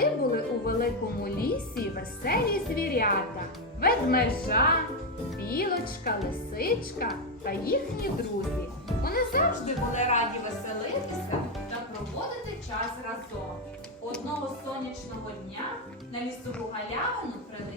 Жили були у великому лісі веселі звірята, ведмежа, білочка, лисичка та їхні друзі. Вони завжди були раді веселитися та проводити час разом. Одного сонячного дня на лісову галявину прилетіли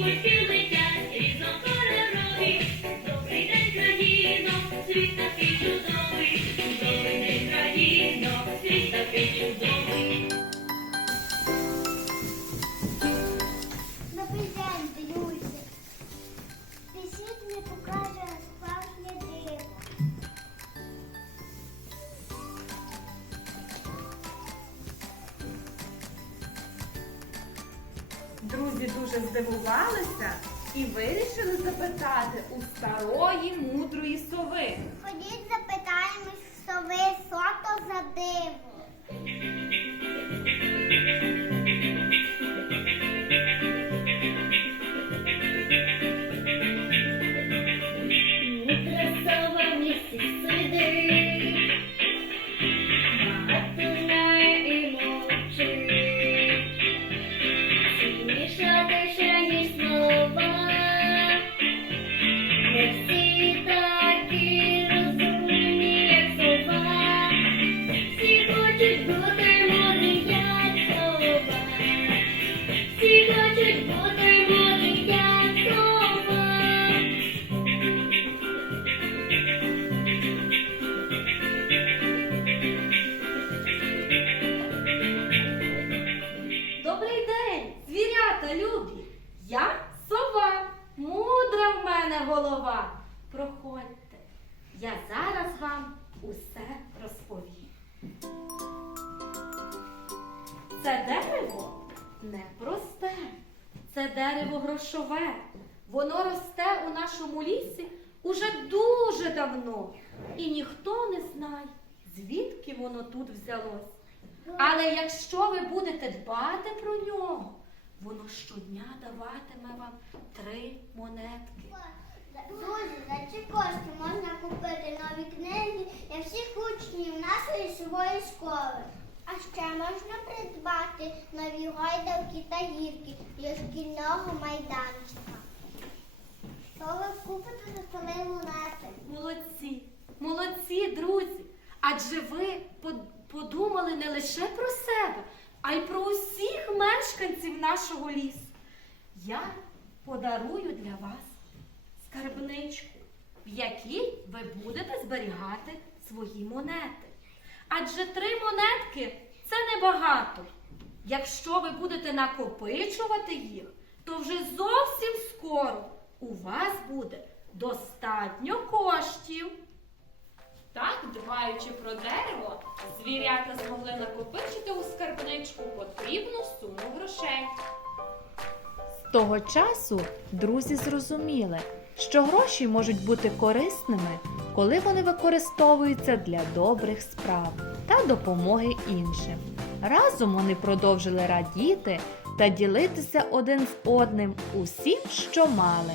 Thank you. Дуже здивувалися і вирішили запитати у старої мудрої сови. Ходіть запитаємось в сови, що то за диво. Красава місяць сидить, Це дерево непросте, це дерево грошове. Воно росте у нашому лісі уже дуже давно, і ніхто не знає, звідки воно тут взялось. Але якщо ви будете дбати про нього, воно щодня даватиме вам три монетки. Друзі, за ці кошти можна купити нові книги для всіх учнів нашої живої школи. А ще можна придбати нові гойдалки та гірки для шкільного майданчика. Що ви купите за коли монети? Молодці, молодці, друзі. Адже ви подумали не лише про себе, а й про усіх мешканців нашого лісу. Я подарую для вас скарбничку, в якій ви будете зберігати свої монети. Адже три монетки це небагато. Якщо ви будете накопичувати їх, то вже зовсім скоро у вас буде достатньо коштів. Так, дбаючи про дерево, звірята змогли накопичити у скарбничку потрібну суму грошей. З того часу друзі зрозуміли, що гроші можуть бути корисними, коли вони використовуються для добрих справ та допомоги іншим. Разом вони продовжили радіти та ділитися один з одним усім, що мали.